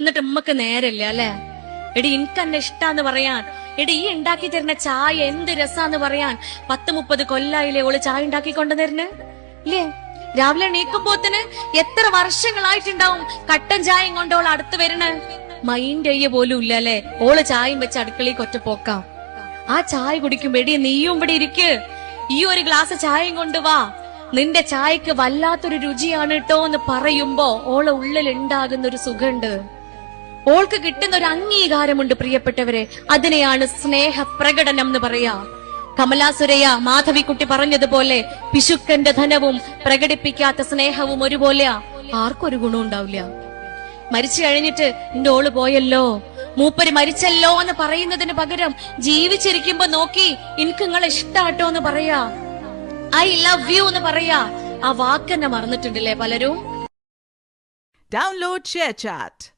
എന്നിട്ട് ഉമ്മക്ക് നേരല്ല അല്ലെ? എടി എനിക്ക് എന്നെ ഇഷ്ടാന്ന് പറയാൻ. എടി ഈ ഉണ്ടാക്കി തരുന്ന ചായ എന്ത് രസാന്ന് പറയാൻ. പത്ത് മുപ്പത് കൊല്ലായില്ലേ ഓൾ ചായ ഉണ്ടാക്കി കൊണ്ടുതരുന്ന് ഇല്ലേ? രാവിലെ എണീക്കുമ്പോത്തിന് എത്ര വർഷങ്ങളായിട്ടുണ്ടാവും കട്ടൻ ചായയും കൊണ്ട് ഓൾ അടുത്ത് വരണേ മൈൻഡ് അയ്യ പോലും ഇല്ല അല്ലെ? ഓൾ ചായയും വെച്ച് അടുക്കളയിൽ ഒറ്റപ്പോക്കാം ആ ചായ കുടിക്കുമ്പോ എടി നീയും ഇവിടെ ഇരിക്ക്. ഈ ഒരു ഗ്ലാസ് ചായയും കൊണ്ട് വാ. നിന്റെ ചായക്ക് വല്ലാത്തൊരു രുചിയാണ് കേട്ടോ എന്ന് പറയുമ്പോ ഓളെ ഉള്ളിൽ ഉണ്ടാകുന്ന ഒരു സുഖമുണ്ട് ഓൾക്ക് കിട്ടുന്ന ഒരു അംഗീകാരമുണ്ട് പ്രിയപ്പെട്ടവരെ. അതിനെയാണ് സ്നേഹ പ്രകടനം എന്ന് പറയാ. കമലാസുരയ്യ മാധവിക്കുട്ടി പറഞ്ഞതുപോലെ പിശുക്കന്റെ ധനവും പ്രകടിപ്പിക്കാത്ത സ്നേഹവും ഒരുപോലെയാ. ആർക്കൊരു ഗുണം ഉണ്ടാവില്ല. മരിച്ചു കഴിഞ്ഞിട്ട് എന്റെ ഓൾ പോയല്ലോ. മൂപ്പര് മരിച്ചല്ലോ എന്ന് പറയുന്നതിന് പകരം ജീവിച്ചിരിക്കുമ്പോ നോക്കി എനിക്ക് നിങ്ങളെ ഇഷ്ടാട്ടോ എന്ന് പറയാ. ഐ ലവ് യു എന്ന് പറയാ. ആ വാക്കെന്നെ മറന്നിട്ടുണ്ടല്ലേ പലരും? Download ShareChat.